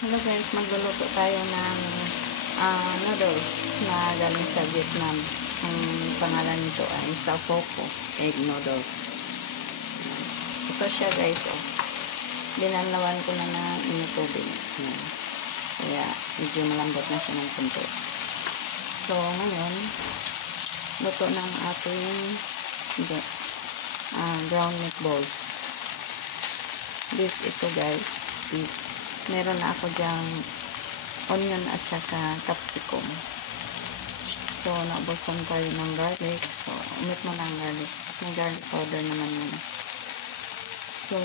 Hello guys, magluluto tayo ng noodles na galing sa Vietnam. Ang pangalan nito ay Safoco egg noodles. Ito siya guys, oh. Binanlawan ko na ng inutubig. Kaya medyo malambot na siya ng konti. So ngayon, luto ng ating ground meatballs. Beef ito guys, beef. Meron na ako dyang onion at saka capsicum. So, naubusan tayo ng garlic. So, umit mo ng garlic. May garlic powder naman yun. So,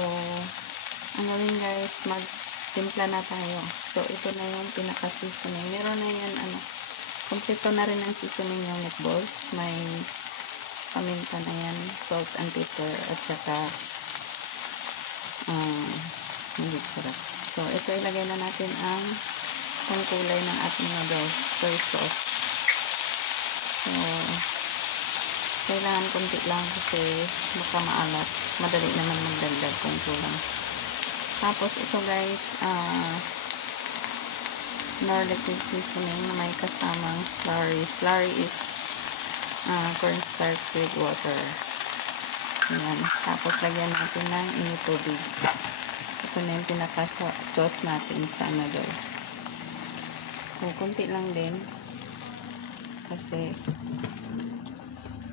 ano rin guys, magtimpla na tayo. So, ito na yung pinaka-seasoning. Meron na yan, kompleto na rin ang seasoning yung meatballs. May paminta na yan, salt and pepper, at saka hindi sarap. So, ito ilagay na natin ang pangkulay ng ating noodles, soy sauce. So, kailangan konti lang kasi baka maalat. Madali naman magdagdag kung kulang. Tapos, ito guys, garlic seasoning na may kasamang slurry. Slurry is cornstarch with water. Ayan. Tapos, lagyan natin ng inutubig. Ito na yung pinaka-sauce natin sa noodles. So, konti lang din. Kasi,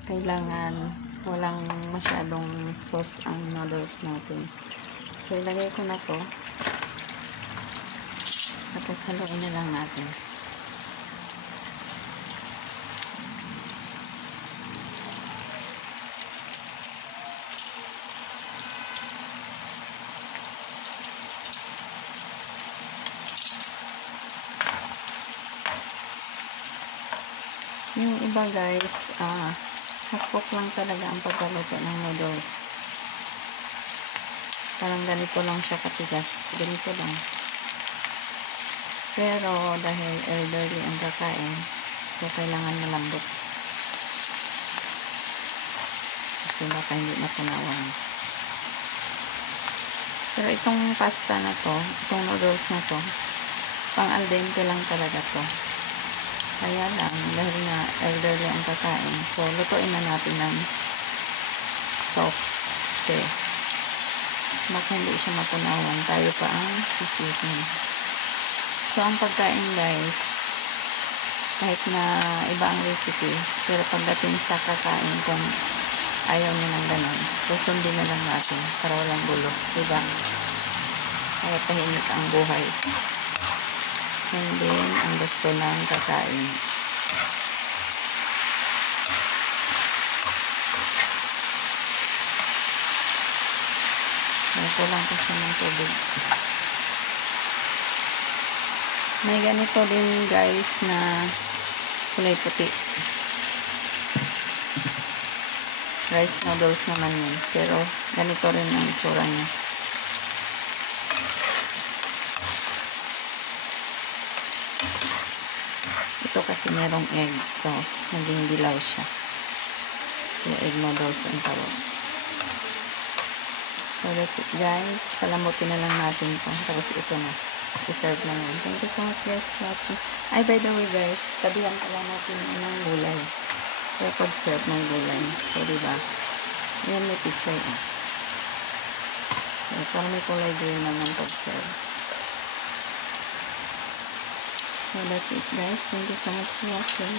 kailangan walang masyadong sauce ang noodles natin. So, ilagay ko na to. Tapos, haluin na lang natin. Yung iba guys, half-cook lang talaga ang pagkaluto ng noodles. Parang ganito lang siya katigas. Ganito lang. Pero dahil elderly ang kakain, so kailangan malambot. Kasi baka hindi mapunawan. Pero itong pasta na to, itong noodles na to, pang al dente lang talaga to. Kaya lang, dahil na elderly ang kakain, so lutuin na natin ng soft kasi baka hindi siya mapunawan, tayo pa ang sisihin. So, ang pagkain guys, kahit na iba ang recipe, pero pagdating sa kakain, kung ayaw nyo ng ganun, susundin na lang natin para walang gulo, diba? Kaya tahimik ang buhay. Sundin ang gusto ng kakain. Ito lang kasi ng tubig. May ganito din guys na kulay puti. Rice noodles naman yun. Pero ganito rin ang itsura niya. Ito kasi merong eggs. So, naging dilaw siya. Kaya egg noodles ang tawag. So, that's it guys. Palamutin na lang natin ito. Tapos ito na. I-serve na yan. Thank you so much guys for watching. Ay, by the way guys, tabihan pala natin ng gulay. Kaya pag-serve ng gulay. So, diba? Ayan, may picture eh. So, parang may kulay green naman pag-serve. So, that's it guys. Thank you so much for watching.